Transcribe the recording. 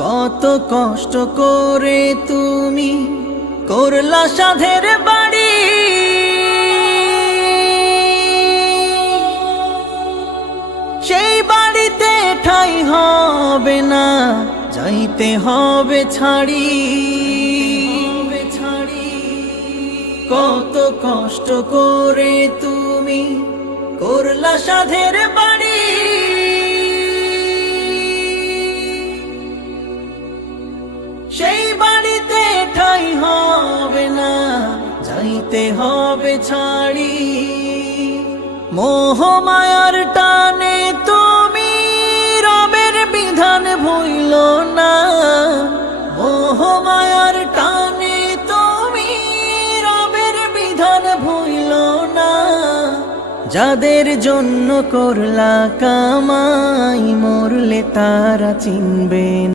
কত কষ্ট করে তুমি করলা সাধের বাড়ি, সেই বাড়িতে ঠাঁই হবে না, যাইতে হবে ছাড়ি। কত কষ্ট করে তুমি করলা সাধের বাড়ি, সেই বাড়িতে ঠাঁই হবে না, যাইতে হবে ছাড়ি। মোহ মায়ার টানে তুমি রবের বিধান ভুইল না, মোহ মায়ার টানে তুমি রবের বিধান ভুইল না। যাদের জন্য করলা কামাই, মরলে তারা চিনবে না।